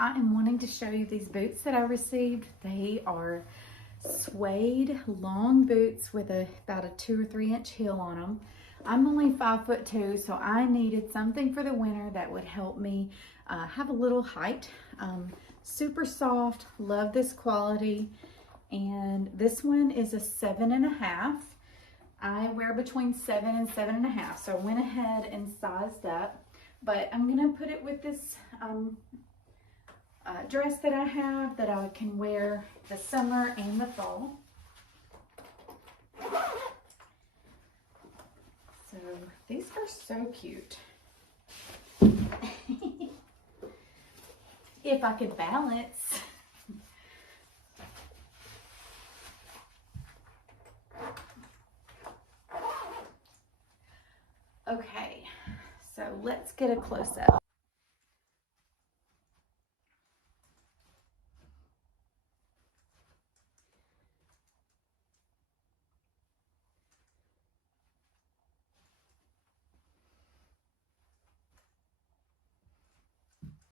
I am wanting to show you these boots that I received. They are suede long boots with about a 2 or 3 inch heel on them. I'm only 5'2", so I needed something for the winter that would help me have a little height. Super soft, love this quality. And this one is a 7.5. I wear between 7 and 7.5, so I went ahead and sized up. But I'm gonna put it with this dress that I have that I can wear the summer and the fall. So these are so cute. If I could balance. Okay, so let's get a close-up.